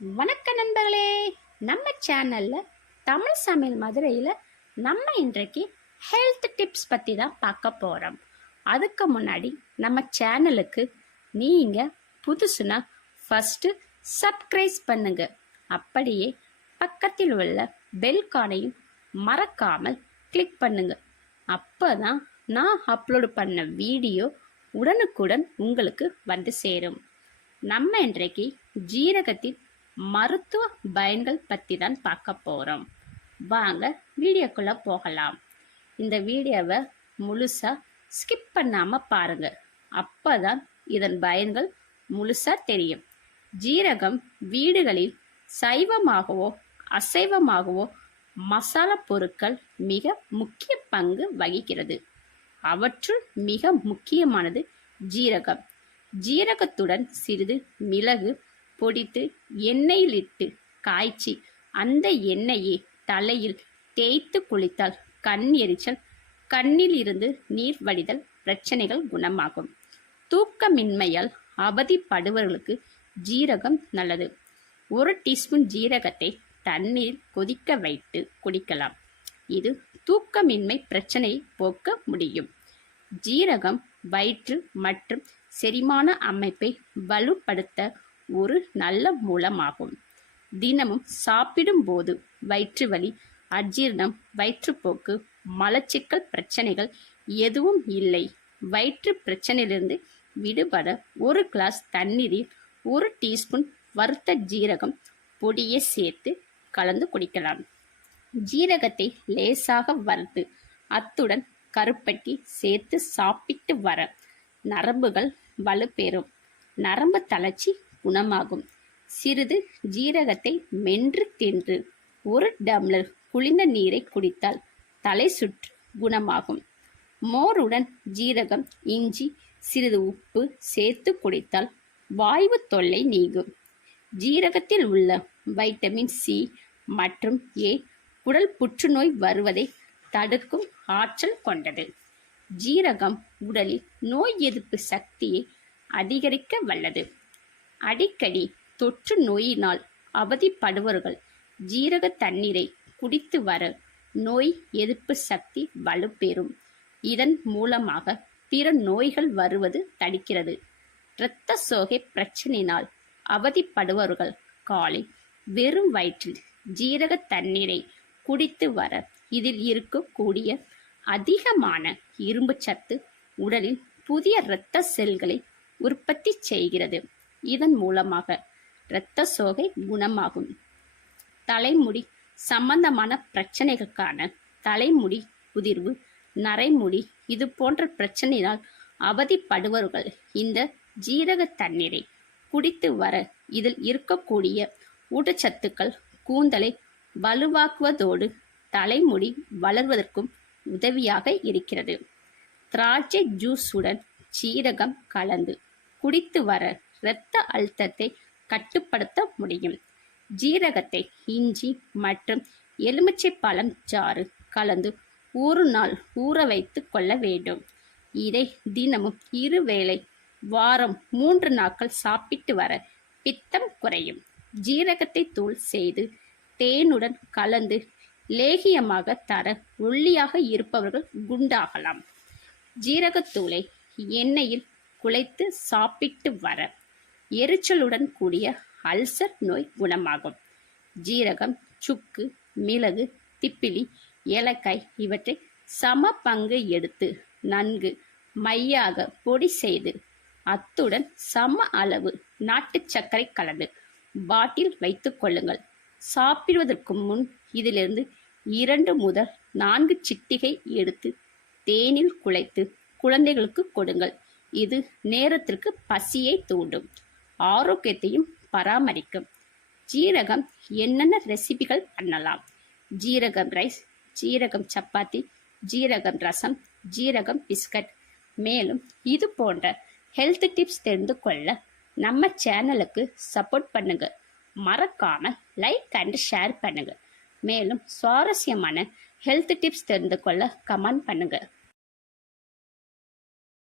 வணக்க நண்பர்களே, நம்ம சேனல்ல தமிழ் சமையல் மதுரையில் நம்ம இன்றைக்கு ஹெல்த் டிப்ஸ் பற்றி தான் பார்க்க போகிறோம். அதுக்கு முன்னாடி நம்ம சேனலுக்கு நீங்கள் புதுசுனா ஃபஸ்ட்டு சப்ஸ்கிரைப் பண்ணுங்க. அப்படியே பக்கத்தில் உள்ள பெல் கானையும் மறக்காமல் கிளிக் பண்ணுங்க. அப்போ தான் நான் அப்லோடு பண்ண வீடியோ உடனுக்குடன் உங்களுக்கு வந்து சேரும். நம்ம இன்றைக்கு ஜீரகத்தின் மருத்துவ பயன்கள் பற்றி தான் பார்க்க போகிறோம். வாங்க வீடியோக்குள்ளே போகலாம். இந்த வீடியோவை முழுசாக ஸ்கிப் பண்ணாமல் பாருங்கள். அப்போ தான் இதன் பயன்கள் முழுசாக தெரியும். ஜீரகம் வீடுகளில் சைவமாகவோ அசைவமாகவோ மசாலா பொருட்கள் மிக முக்கிய பங்கு வகிக்கிறது. அவற்றுள் மிக முக்கியமானது ஜீரகம். ஜீரகத்துடன் சிறிது மிளகு பொடித்து எண்ணெயில் இட்டு காய்ச்சி அந்த எண்ணெயை தலையில் தேய்த்து குளித்தால் கண் எரிச்சல், கண்ணில் இருந்து நீர் வடிதல் பிரச்சனைகள் குணமாகும். தூக்கமின்மையால் அவதிப்படுபவர்களுக்கு ஜீரகம் நல்லது. 1 டீஸ்பூன் ஜீரகத்தை தண்ணீர் கொதிக்க வைத்து குடிக்கலாம். இது தூக்கமின்மை பிரச்சனையை போக்க முடியும். ஜீரகம் வயிற்று மற்றும் செரிமான அமைப்பை வலுப்படுத்த ஒரு நல்ல மூலமாகும். தினமும் சாப்பிடும் போது வயிற்று வலி, அஜீரணம், வயிற்றுப்போக்கு, மலச்சிக்கல் பிரச்சனைகள் எதுவும் இல்லை. வயிற்று பிரச்சனையிலிருந்து விடுபட 1 கிளாஸ் தண்ணீரில் 1 டீஸ்பூன் வறுத்த ஜீரகம் பொடியை சேர்த்து கலந்து குடிக்கலாம். ஜீரகத்தை லேசாக வறுத்து அத்துடன் கருப்பட்டி சேர்த்து சாப்பிட்டு வர நரம்புகள் வலுப்பெறும், நரம்பு தளர்ச்சி குணமாகும். சிறிது ஜீரகத்தை மென்று தின்று 1 டம்ளர் குளிர்ந்த நீரை குடித்தால் தலை சுற்று குணமாகும். மோருடன் ஜீரகம், இஞ்சி, சிறிது உப்பு சேர்த்து குடித்தால் வாய்வு தொல்லை நீங்கும். ஜீரகத்தில் உள்ள வைட்டமின் சி மற்றும் ஏ குடல் புற்றுநோய் வருவதை தடுக்கும் ஆற்றல் கொண்டது. ஜீரகம் உடலில் நோய் எதிர்ப்பு சக்தியை அதிகரிக்க வல்லது. அடிக்கடி தொற்று நோயினால் அவதிப்படுபவர்கள் ஜீரக தண்ணீரை குடித்து வர நோய் எதிர்ப்பு சக்தி வலுப்பெறும். இதன் மூலமாக பிற நோய்கள் வருவது தடுக்கிறது. இரத்த சோகை பிரச்சனையினால் அவதிப்படுபவர்கள் காலை வெறும் வயிற்றில் ஜீரக தண்ணீரை குடித்து வர இதில் இருக்கக்கூடிய அதிகமான இரும்பு சத்து உடலில் புதிய இரத்த செல்களை உற்பத்தி செய்கிறது. இதன் மூலமாக இரத்த சோகை குணமாகும். தலைமுடி சம்பந்தமான பிரச்சனைகளுக்கான தலைமுடி உதிர்வு, நரைமுடி இது போன்ற பிரச்சனையினால் அவதிப்படுபவர்கள் இந்த ஜீரக தண்ணீரை குடித்து வர இதில் இருக்கக்கூடிய ஊட்டச்சத்துக்கள் கூந்தலை வலுவாக்குவதோடு தலைமுடி வளர்வதற்கும் உதவியாக இருக்கிறது. திராட்சை ஜூஸுடன் ஜீரகம் கலந்து குடித்து வர இரத்த அழுத்தத்தை கட்டுப்படுத்த முடியும். ஜீரகத்தை இஞ்சி மற்றும் எலுமிச்சை பழம் சாறு கலந்து 1 நாள் ஊற வைத்து கொள்ள வேண்டும். இதை தினமும் 2 வேளை வாரம் 3 நாட்கள் சாப்பிட்டு வர பித்தம் குறையும். ஜீரகத்தை தூள் செய்து தேனுடன் கலந்து லேகியமாக தர ஒல்லியாக இருப்பவர்கள் குண்டாகலாம். ஜீரகத்தூளை எண்ணெயில் குழைத்து சாப்பிட்டு வர எரிச்சலுடன் கூடிய அல்சர் நோய் குணமாகும். ஜீரகம், சுக்கு, மிளகு, திப்பிலி, ஏலக்காய் இவற்றை சம பங்கு எடுத்து நன்கு மையாக பொடி செய்து அத்துடன் சம அளவு நாட்டு சர்க்கரை கலந்து பாட்டில் வைத்து கொள்ளுங்கள். சாப்பிடுவதற்கு முன் இதிலிருந்து 2 முதல் 4 சிட்டிகை எடுத்து தேனில் குழைத்து குழந்தைகளுக்கு கொடுங்கள். இது நேரத்திற்கு பசியை தூண்டும், ஆரோக்கியத்தையும் பராமரிக்கும். ஜீரகம் என்னென்ன ரெசிபிகள் பண்ணலாம்? ஜீரகம் ரைஸ், ஜீரகம் சப்பாத்தி, ஜீரகம் ரசம், ஜீரகம் பிஸ்கட். மேலும் இது போன்ற ஹெல்த் டிப்ஸ் தெரிந்து கொள்ள நம்ம சேனலுக்கு சப்போர்ட் பண்ணுங்க. மறக்காம லைக் அண்ட் ஷேர் பண்ணுங்க. மேலும் சுவாரஸ்யமான ஹெல்த் டிப்ஸ் தெரிந்து கொள்ள கமெண்ட் பண்ணுங்க.